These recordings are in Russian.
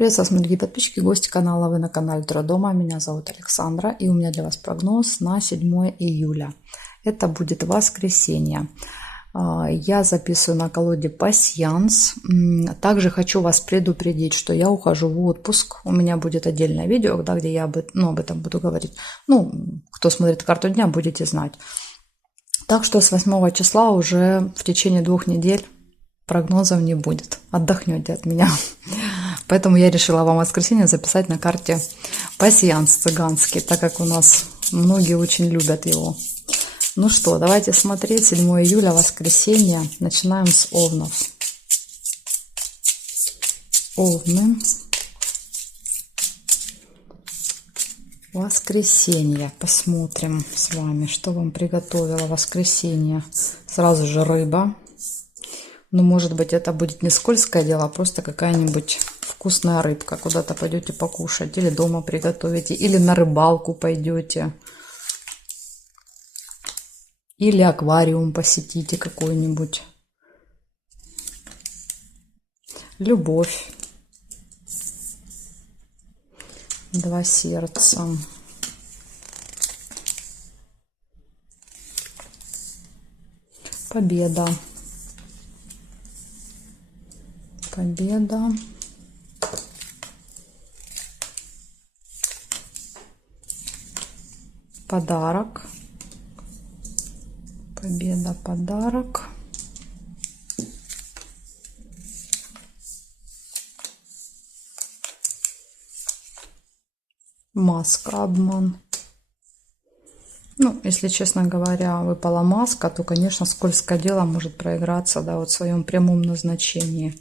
Приветствую вас, мои дорогие подписчики, гости канала. Вы на канале Таро Дома. Меня зовут Александра, и у меня для вас прогноз на 7 июля. Это будет воскресенье. Я записываю на колоде пасьянс. Также хочу вас предупредить, что я ухожу в отпуск. У меня будет отдельное видео, где я об этом буду говорить. Кто смотрит карту дня, будете знать. Так что с 8 числа уже в течение 2 недель прогнозов не будет. Отдохнете от меня. Поэтому я решила вам в воскресенье записать на карте пасьянс цыганский, так как у нас многие очень любят его. Ну что, давайте смотреть. 7 июля, воскресенье. Начинаем с овнов. Овны. Воскресенье. Посмотрим с вами, что вам приготовила воскресенье. Сразу же рыба. Но может быть это будет не скользкое дело, а просто какая-нибудь вкусная рыбка. Куда-то пойдете покушать, или дома приготовите, или на рыбалку пойдете. Или аквариум посетите какой-нибудь. Любовь. 2 сердца. Победа. Победа. Подарок. Победа, подарок. Маска, обман. Если честно говоря, выпала маска, то, конечно, скользкое дело может проиграться, в своем прямом назначении.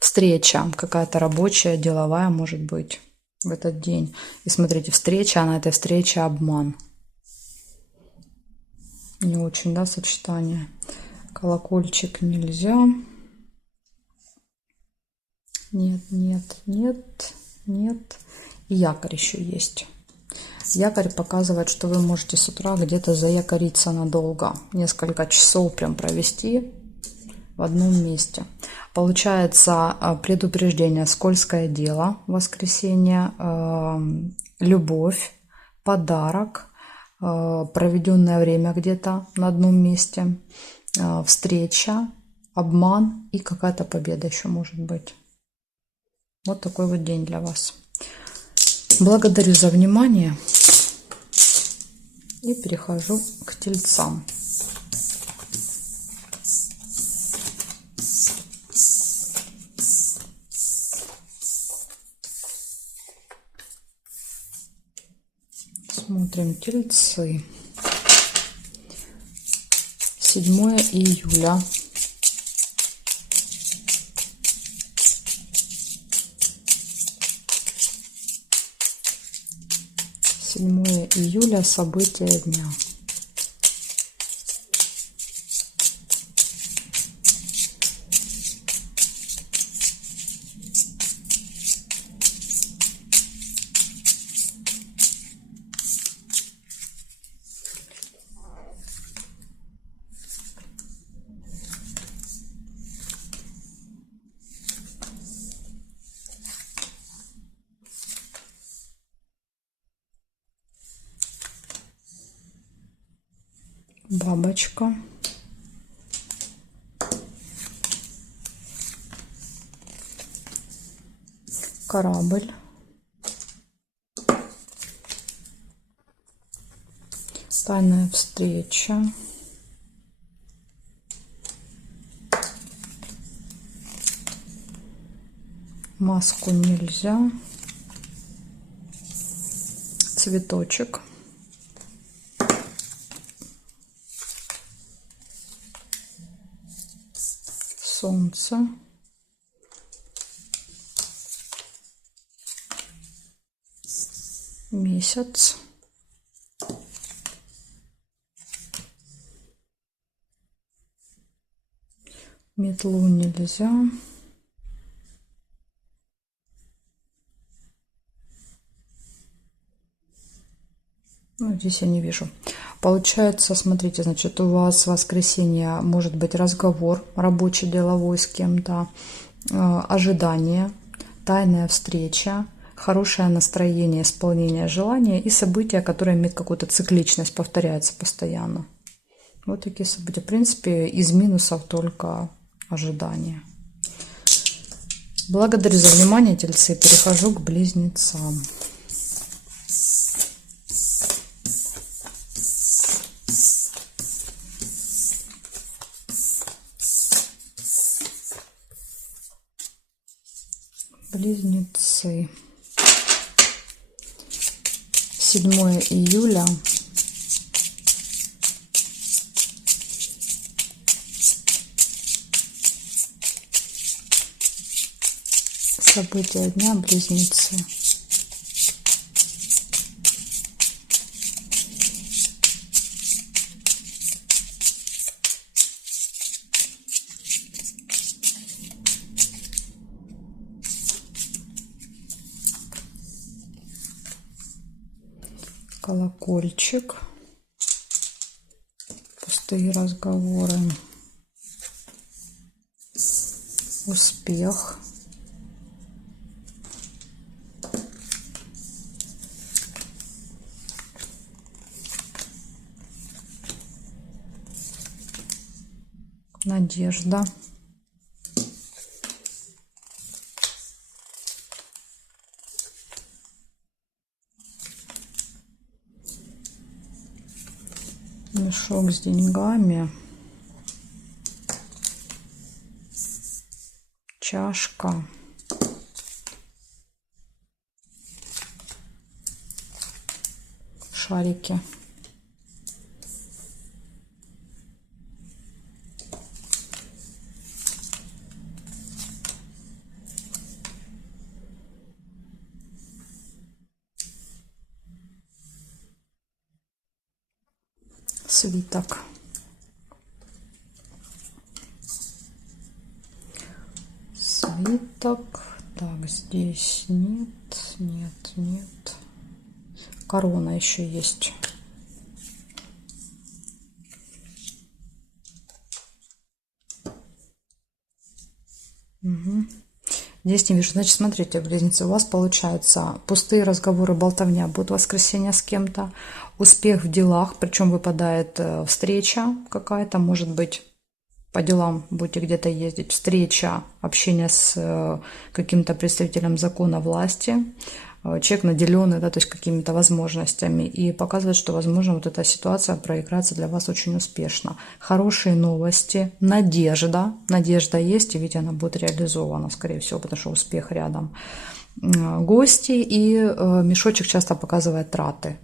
Встреча какая-то рабочая, деловая, может быть, в этот день. И смотрите, встреча, а на этой встрече обман. Не очень, сочетание. Колокольчик нельзя. Нет, нет, нет, нет. И якорь еще есть. Якорь показывает, что вы можете с утра где-то заякориться надолго. Несколько часов прям провести в одном месте. Получается предупреждение: скользкое дело, воскресенье, любовь, подарок, проведенное время где-то на одном месте, встреча, обман и какая-то победа еще может быть. Вот такой вот день для вас. Благодарю за внимание и перехожу к тельцам. Смотрим тельцы. 7 июля. События дня. Бабочка. Корабль. Тайная встреча. Маску нельзя. Цветочек. Солнце. Месяц. Метлу нельзя. Здесь я не вижу. Получается, смотрите, значит, у вас в воскресенье может быть разговор рабочий, деловой с кем-то, ожидание. тайная встреча, хорошее настроение, исполнение желания и события, которые имеют какую-то цикличность, повторяются постоянно. Вот такие события. В принципе, из минусов только ожидания. Благодарю за внимание, тельцы. Перехожу к близнецам. Близнецы. 7 июля. События дня, близнецы. Колокольчик. Пустые разговоры. Успех. Надежда. Мешок с деньгами. Чашка. Шарики. Свиток. Свиток. Так, здесь нет, нет, нет. Корона еще есть. Угу. Здесь не вижу. Значит, смотрите, близнецы, у вас получается пустые разговоры, болтовня, будет воскресенье с кем-то, успех в делах, причем выпадает встреча какая-то, может быть, по делам будете где-то ездить, встреча, общение с каким-то представителем закона, власти, человек наделенный, да, то есть какими-то возможностями, и показывает, что, возможно, вот эта ситуация проиграется для вас очень успешно. Хорошие новости, надежда есть, и ведь она будет реализована, скорее всего, потому что успех рядом. Гости, и мешочек часто показывает траты,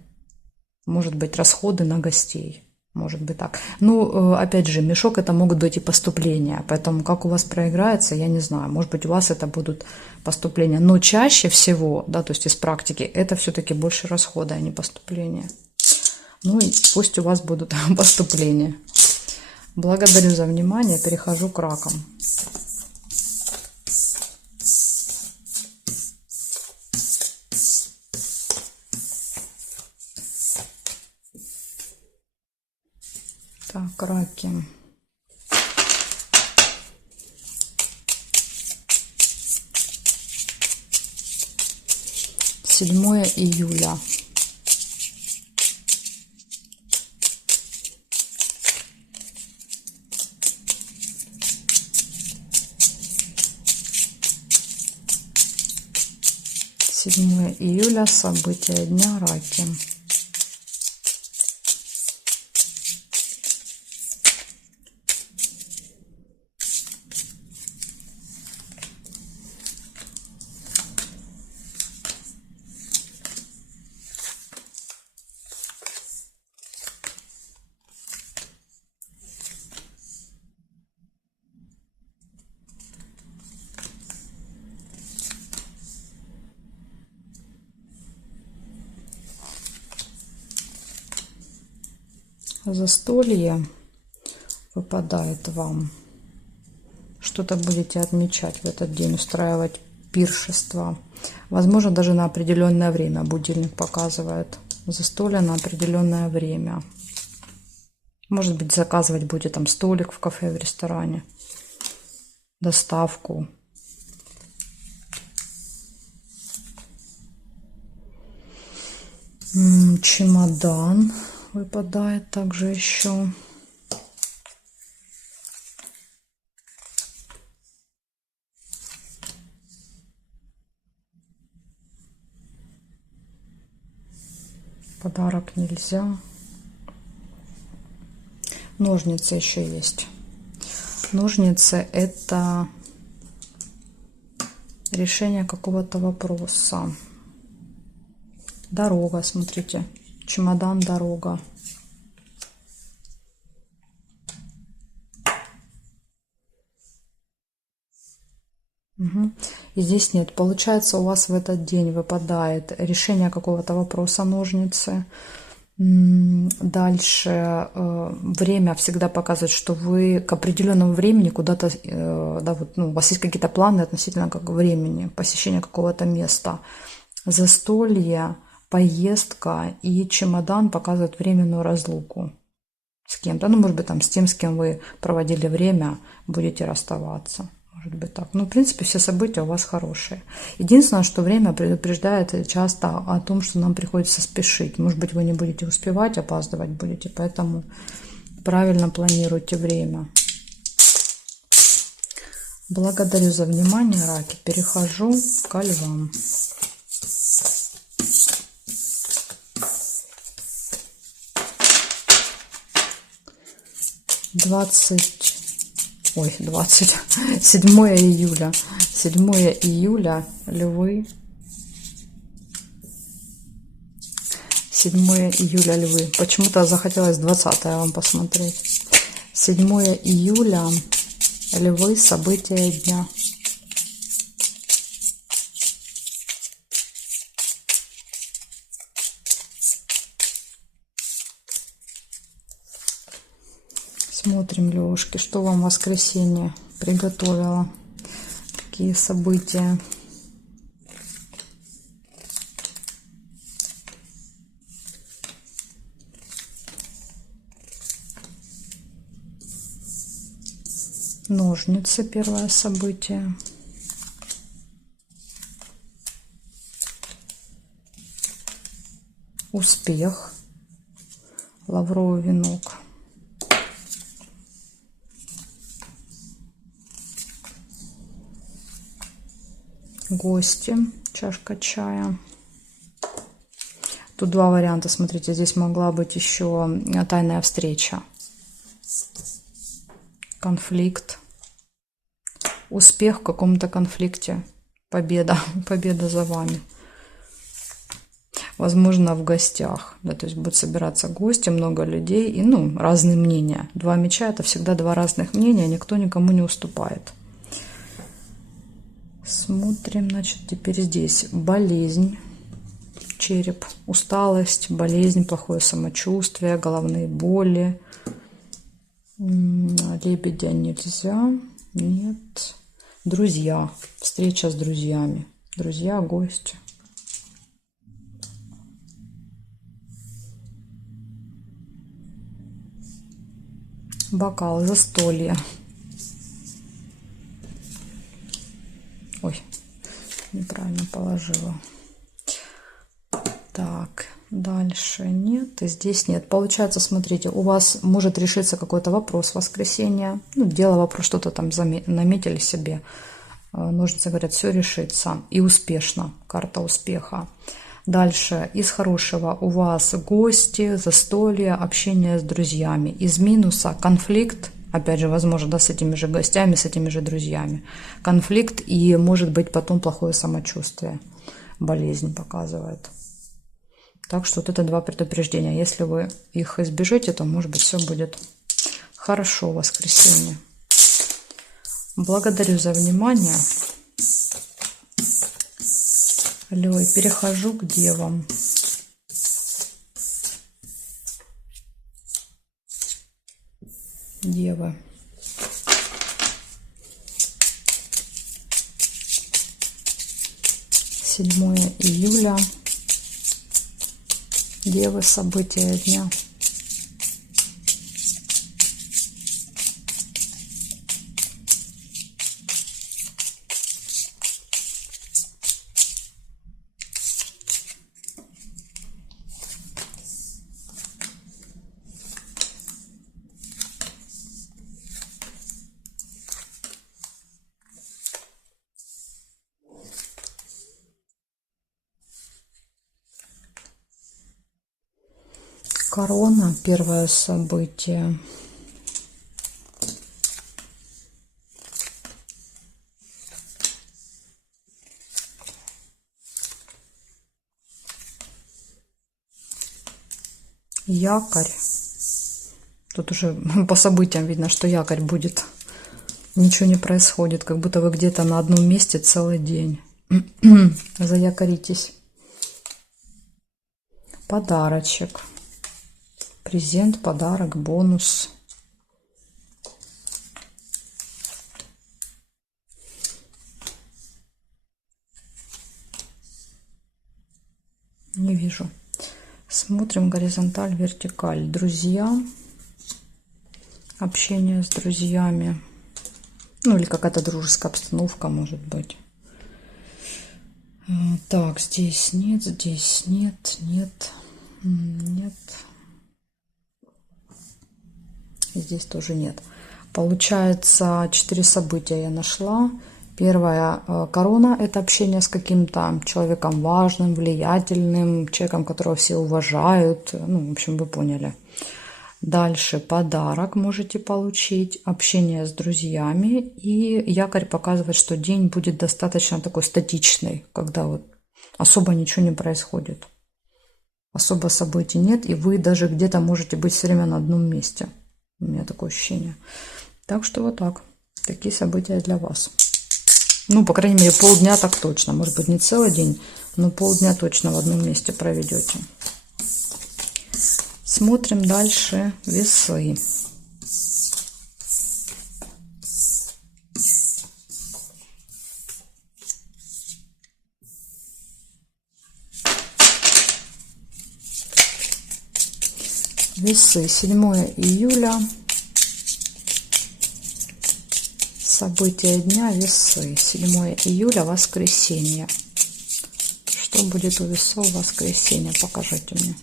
может быть, расходы на гостей. Может быть так. Ну, опять же, мешок это могут быть и поступления. Поэтому как у вас проиграется, я не знаю. Может быть, у вас это будут поступления. Но чаще всего, да, то есть из практики, это все-таки больше расходы, а не поступления. Ну и пусть у вас будут поступления. Благодарю за внимание. Перехожу к ракам. Так, раки. Седьмое июля. Седьмое июля. События дня, раки. Застолье выпадает вам. Что-то будете отмечать в этот день, устраивать пиршество. Возможно, даже на определенное время. Будильник показывает. Застолье на определенное время. Может быть, заказывать будете там столик в кафе, в ресторане. Доставку. Чемодан выпадает также еще. Подарок нельзя. Ножницы еще есть. Ножницы — это решение какого-то вопроса. Дорога, смотрите. Чемодан, дорога. Угу. И здесь нет. Получается, у вас в этот день выпадает решение какого-то вопроса, ножницы. Дальше время всегда показывает, что вы к определенному времени куда-то, да, вот, ну, у вас есть какие-то планы относительно как времени, посещения какого-то места. Застолье, поездка и чемодан показывают временную разлуку с кем-то. Ну, может быть, там с тем, с кем вы проводили время, будете расставаться. Может быть так. Ну, в принципе, все события у вас хорошие. Единственное, что время предупреждает часто о том, что нам приходится спешить. Может быть, вы не будете успевать, опаздывать будете, поэтому правильно планируйте время. Благодарю за внимание, раки. Перехожу к львам. Ой, 7 июля. 7 июля, львы. 7 июля, львы. Почему-то захотелось 20-е вам посмотреть. 7 июля, львы, события дня. Смотрим, левушки, что вам воскресенье приготовила, какие события. Ножницы, первое событие. Успех, лавровый венок. Гости, чашка чая. Тут два варианта, смотрите, здесь могла быть еще тайная встреча, конфликт, успех в каком-то конфликте, победа, победа за вами. Возможно, в гостях, да, то есть будут собираться гости, много людей и, ну, разные мнения. Два меча — это всегда два разных мнения, никто никому не уступает. Смотрим, значит, теперь здесь болезнь, череп, усталость, болезнь, плохое самочувствие, головные боли. Лебедя нельзя, нет. Друзья, встреча с друзьями, друзья, гости. Бокал, застолье. Ой, неправильно положила. Так, дальше нет, и здесь нет. Получается, смотрите, у вас может решиться какой-то вопрос в воскресенье. Ну, дело, вопрос, что-то там наметили себе. Ножницы говорят, все решится. И успешно. Карта успеха. Дальше, из хорошего у вас гости, застолье, общение с друзьями. Из минуса конфликт. Опять же, возможно, да, с этими же гостями, с этими же друзьями. Конфликт и, может быть, потом плохое самочувствие. Болезнь показывает. Так что вот это два предупреждения. Если вы их избежите, то, может быть, все будет хорошо в воскресенье. Благодарю за внимание. Лёй, перехожу к девам. Девы. Седьмое июля. Девы, события дня. Корона, первое событие. Якорь. Тут уже по событиям видно, что якорь будет. Ничего не происходит, как будто вы где-то на одном месте целый день. Заякоритесь. Подарочек. Презент, подарок, бонус. Не вижу. Смотрим горизонталь, вертикаль. Друзья. Общение с друзьями. Ну или какая-то дружеская обстановка может быть. Так, здесь нет, нет. И здесь тоже нет. Получается, 4 события я нашла. Первая корона – это общение с каким-то человеком важным, влиятельным, человеком, которого все уважают. Ну, в общем, вы поняли. Дальше подарок можете получить, общение с друзьями. И якорь показывает, что день будет достаточно такой статичный, когда вот особо ничего не происходит. Особо событий нет, и вы даже где-то можете быть все время на одном месте. У меня такое ощущение. Так что вот так. Такие события для вас. Ну, по крайней мере, полдня так точно. Может быть, не целый день, но полдня точно в одном месте проведете. Смотрим дальше весы. Весы, 7 июля. События дня, весы. 7 июля, воскресенье. Что будет у весов в воскресенье? Покажите мне.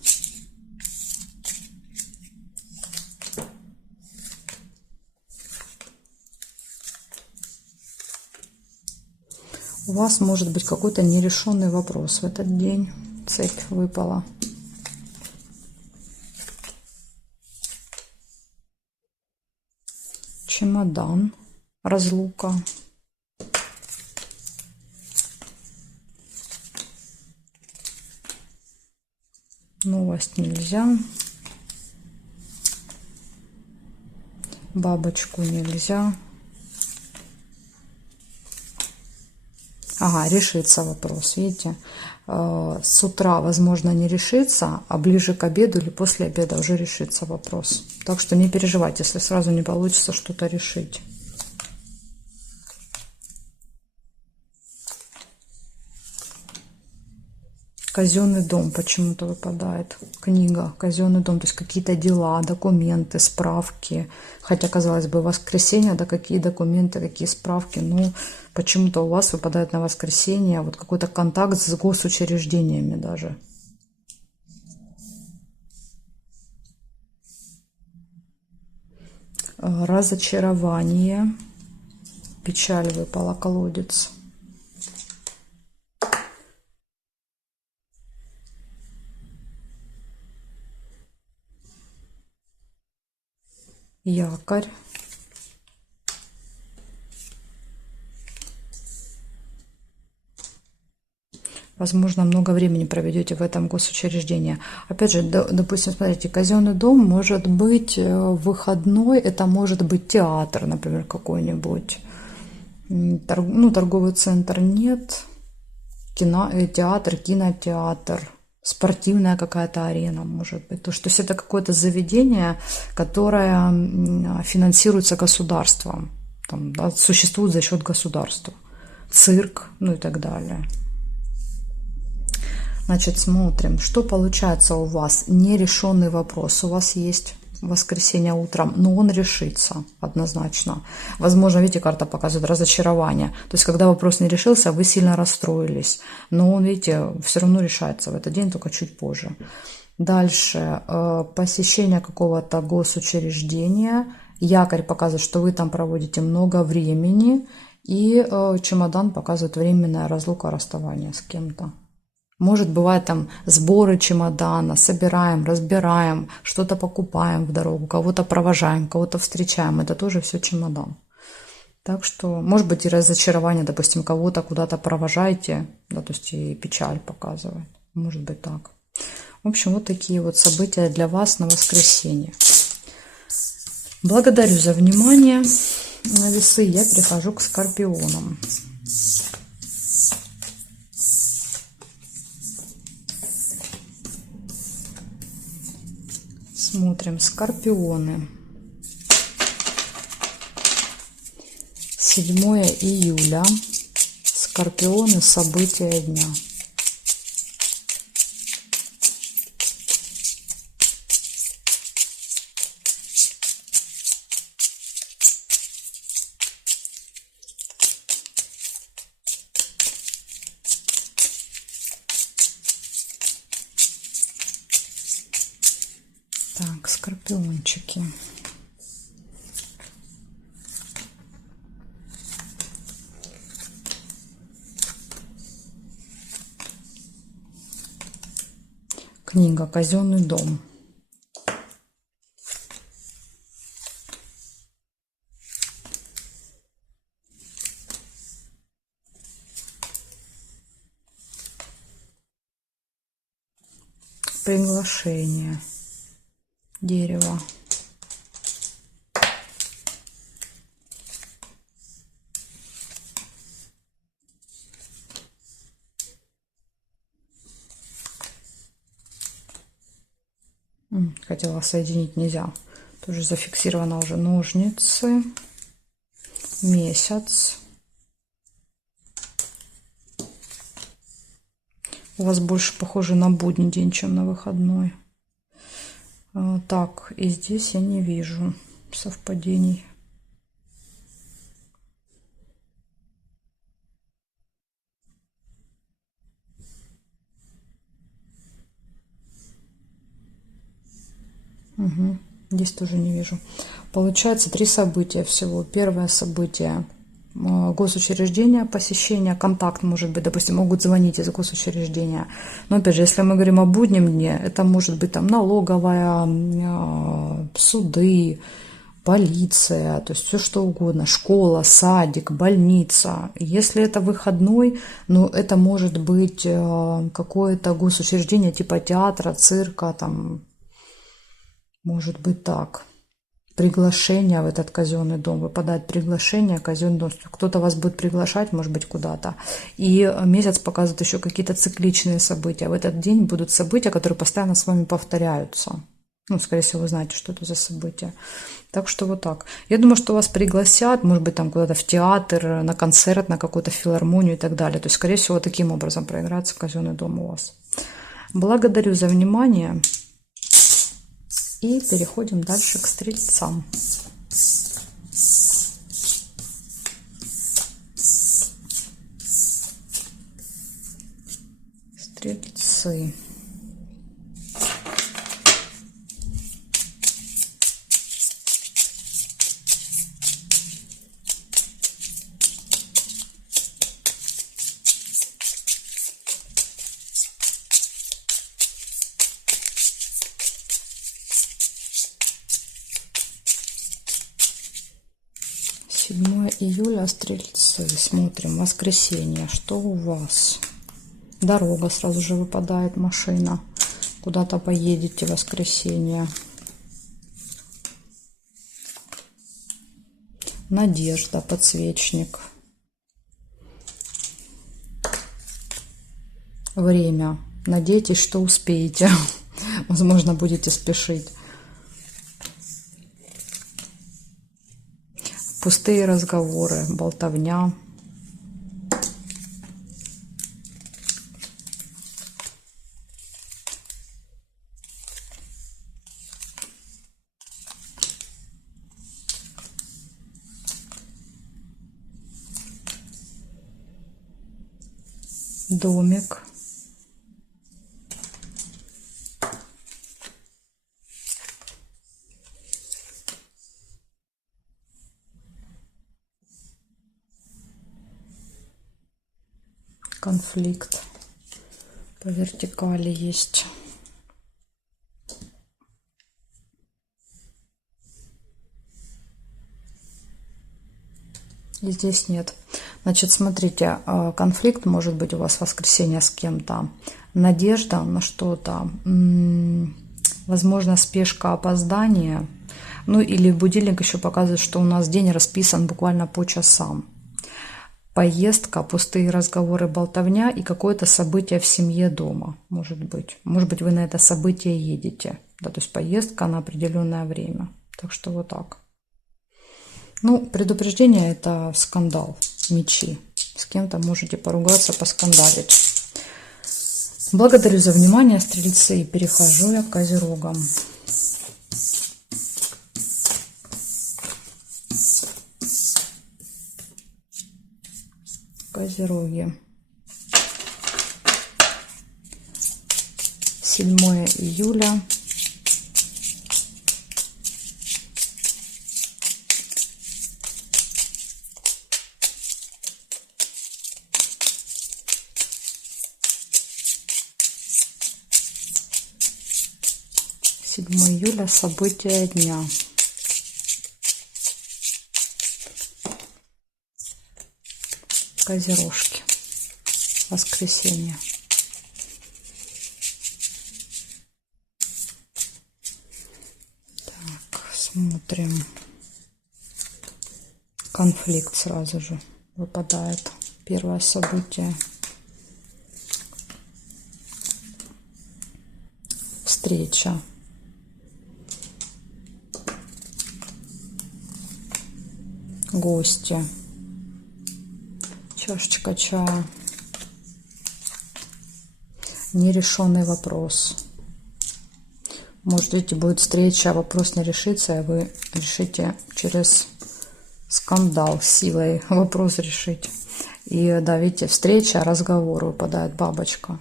У вас может быть какой-то нерешенный вопрос в этот день. Цепь выпала. Чемодан. Разлука. Новость нельзя. Бабочку нельзя. Ага, решится вопрос, видите. С утра, возможно, не решится, а ближе к обеду или после обеда уже решится вопрос. Так что не переживайте, если сразу не получится что-то решить. Казенный дом почему-то выпадает. Книга, казенный дом, то есть какие-то дела, документы, справки. Хотя, казалось бы, воскресенье, да какие документы, какие справки. Ну, почему-то у вас выпадает на воскресенье вот какой-то контакт с госучреждениями даже. Разочарование. Печаль выпала, колодец. Якорь. Возможно, много времени проведете в этом госучреждении. Опять же, допустим, смотрите, казенный дом может быть выходной, это может быть театр, например, какой-нибудь. Ну, торговый центр нет, театр, кинотеатр, спортивная какая-то арена может быть. То есть это какое-то заведение, которое финансируется государством, там, да, существует за счет государства. Цирк, ну и так далее. Значит, смотрим, что получается у вас. Нерешенный вопрос у вас есть в воскресенье утром, но он решится однозначно. Возможно, видите, карта показывает разочарование. То есть, когда вопрос не решился, вы сильно расстроились. Но он, видите, все равно решается в этот день, только чуть позже. Дальше. Посещение какого-то госучреждения. Якорь показывает, что вы там проводите много времени. И чемодан показывает временная разлука, расставание с кем-то. Может, бывает там сборы чемодана, собираем, разбираем, что-то покупаем в дорогу, кого-то провожаем, кого-то встречаем. Это тоже все чемодан. Так что, может быть, и разочарование, допустим, кого-то куда-то провожаете, да, то есть и печаль показывает. Может быть так. В общем, вот такие вот события для вас на воскресенье. Благодарю за внимание. На весы я перехожу к скорпионам. Смотрим, скорпионы. 7 июля. Скорпионы, события дня. Так, скорпиончики. Книга «Казенный дом». Приглашение. Дерево. Хотела соединить, нельзя. Тоже зафиксировано уже. Ножницы. Месяц. У вас больше похоже на будний день, чем на выходной. Так, и здесь я не вижу совпадений. Угу. Здесь тоже не вижу. Получается 3 события всего. Первое событие – госучреждение, посещение, контакт может быть, допустим, могут звонить из госучреждения. Но опять же, если мы говорим о буднем дне, это может быть там налоговая, суды, полиция, то есть все что угодно, школа, садик, больница. Если это выходной, ну это может быть какое-то госучреждение типа театра, цирка, там, может быть так. Приглашение в этот казенный дом, выпадает приглашение, казенный дом, кто-то вас будет приглашать, может быть, куда-то. И месяц показывает еще какие-то цикличные события. В этот день будут события, которые постоянно с вами повторяются. Ну, скорее всего, вы знаете, что это за события. Так что вот так. Я думаю, что вас пригласят, может быть, там куда-то в театр, на концерт, на какую-то филармонию и так далее. То есть, скорее всего, таким образом проиграется казенный дом у вас. Благодарю за внимание. И переходим дальше к стрельцам. Стрельцы. Июля, стрельцы. Смотрим, воскресенье. Что у вас? Дорога, сразу же выпадает машина. Куда-то поедете в воскресенье. Надежда, подсвечник. Время. Надейтесь, что успеете. Возможно, будете спешить. Пустые разговоры, болтовня. Домик. Конфликт. по вертикали есть. И здесь нет. Значит, смотрите, конфликт может быть у вас в воскресенье с кем-то. Надежда на что-то. Возможно, спешка, опоздание. Ну или будильник еще показывает, что у нас день расписан буквально по часам. Поездка, пустые разговоры, болтовня и какое-то событие в семье дома. Может быть. Может быть, вы на это событие едете. Да, то есть поездка на определенное время. Так что вот так. Ну, предупреждение – это скандал, мечи. С кем-то можете поругаться, поскандалить. Благодарю за внимание, стрельцы, и перехожу я к козерогам. Козероги. 7 июля. Июля, события дня. Козерожки. Воскресенье. Так, смотрим. Конфликт сразу же выпадает. Первое событие. Встреча. Гости. Чашечка чая. Нерешенный вопрос. Может быть, будет встреча, вопрос не решится, а вы решите через скандал силой вопрос решить. И да, видите, встреча, разговор, выпадает бабочка.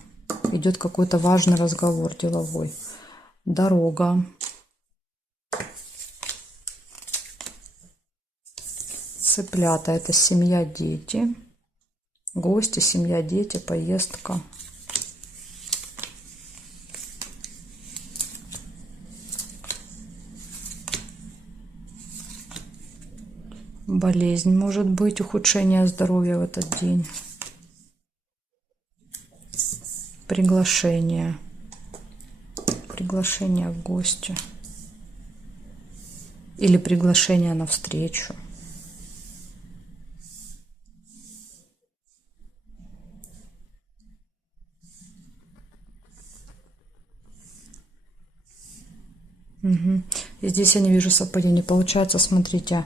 Идет какой-то важный разговор деловой. Дорога. Цыплята – это семья, дети. Гости, семья, дети, поездка. Болезнь может быть, ухудшение здоровья в этот день. Приглашение. Приглашение в гости. Или приглашение на встречу. Угу. И здесь я не вижу совпадений. Получается, смотрите,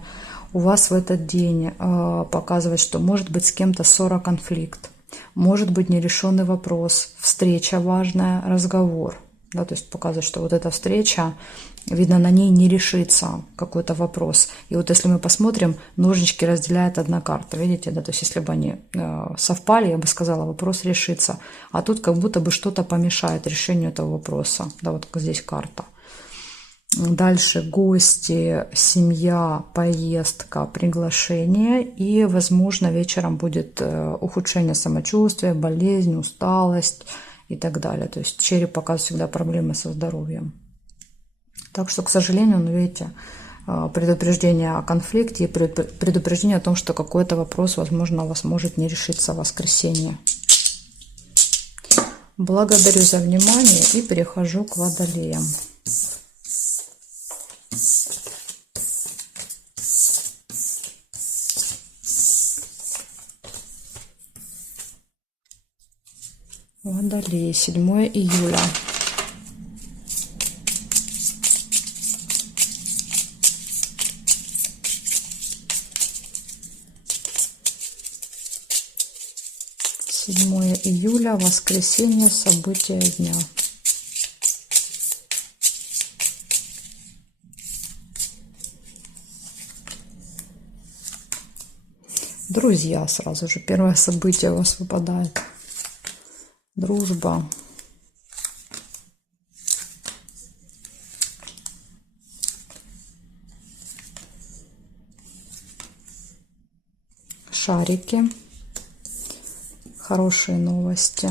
у вас в этот день показывает, что может быть с кем-то ссора, конфликт, может быть нерешенный вопрос, встреча важная, разговор. Да, то есть показывает, что вот эта встреча, видно, на ней не решится какой-то вопрос. И вот если мы посмотрим, ножнички разделяет одна карта, видите, да, то есть если бы они совпали, я бы сказала, вопрос решится. А тут как будто бы что-то помешает решению этого вопроса. Да, вот как здесь карта. Дальше гости, семья, поездка, приглашение. И, возможно, вечером будет ухудшение самочувствия, болезнь, усталость и так далее. То есть череп показывает всегда проблемы со здоровьем. Так что, к сожалению, ну, видите, предупреждение о конфликте и предупреждение о том, что какой-то вопрос, возможно, у вас может не решиться в воскресенье. Благодарю за внимание и перехожу к водолеям. Водолей, 7 июля. Июля, воскресенье, события дня. Друзья сразу же. Первое событие у вас выпадает. Дружба. Шарики. Хорошие новости.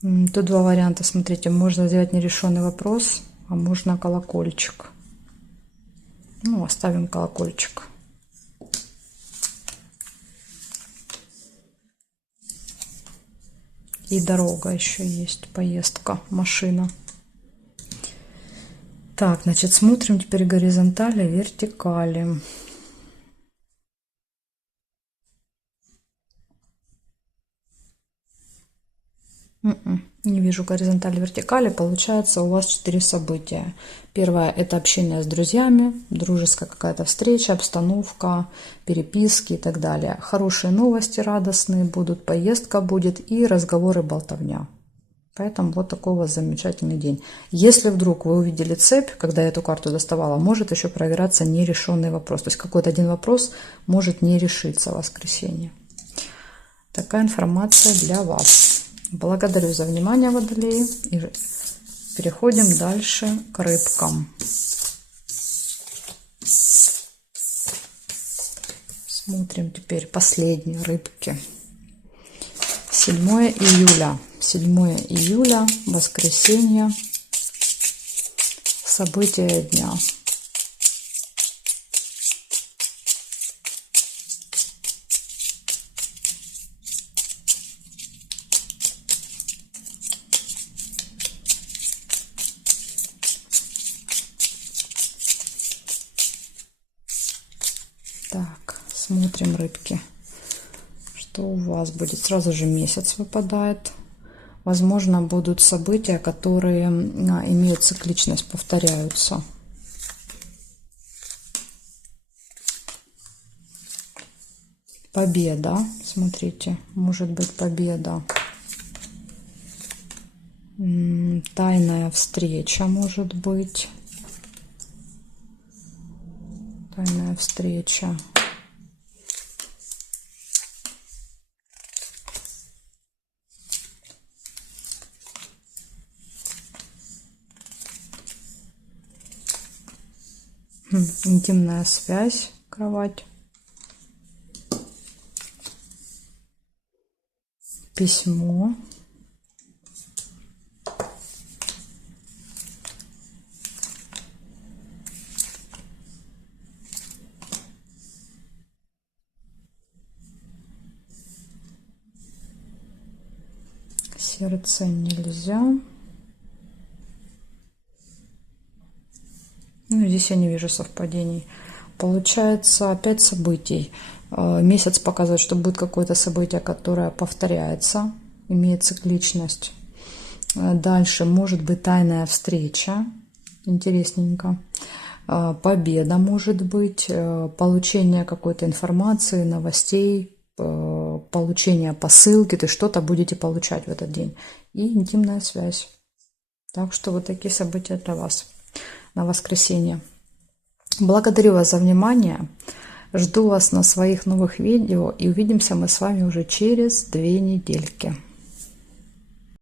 Тут два варианта, смотрите, можно сделать нерешенный вопрос, а можно колокольчик. Ну, оставим колокольчик. И дорога еще есть, поездка, машина. Так, значит, смотрим теперь горизонтали, вертикали. Не вижу горизонтали, вертикали. Получается у вас 4 события. Первое – это общение с друзьями, дружеская какая-то встреча, обстановка, переписки и так далее. Хорошие новости, радостные будут, поездка будет и разговоры, болтовня. Поэтому вот такой у вас замечательный день. Если вдруг вы увидели цепь, когда я эту карту доставала, может еще проверяться нерешенный вопрос. То есть какой-то один вопрос может не решиться в воскресенье. Такая информация для вас. Благодарю за внимание, водолеи. И переходим дальше к рыбкам. Смотрим теперь последние рыбки. 7 июля. 7 июля, воскресенье. События дня. Так, смотрим, рыбки, что у вас будет. Сразу же месяц выпадает. Возможно, будут события, которые имеют цикличность, повторяются. Победа, смотрите, может быть победа. Тайная встреча, может быть. Тайная встреча. Интимная связь, кровать. Письмо. Сердце нельзя. Ну, здесь я не вижу совпадений. Получается 5 событий. Месяц показывает, что будет какое-то событие, которое повторяется, имеет цикличность. Дальше может быть тайная встреча. Интересненько. Победа может быть. Получение какой-то информации, новостей, получение посылки. То есть что-то будете получать в этот день. И интимная связь. Так что вот такие события для вас на воскресенье. Благодарю вас за внимание. Жду вас на своих новых видео. И увидимся мы с вами уже через 2 недельки.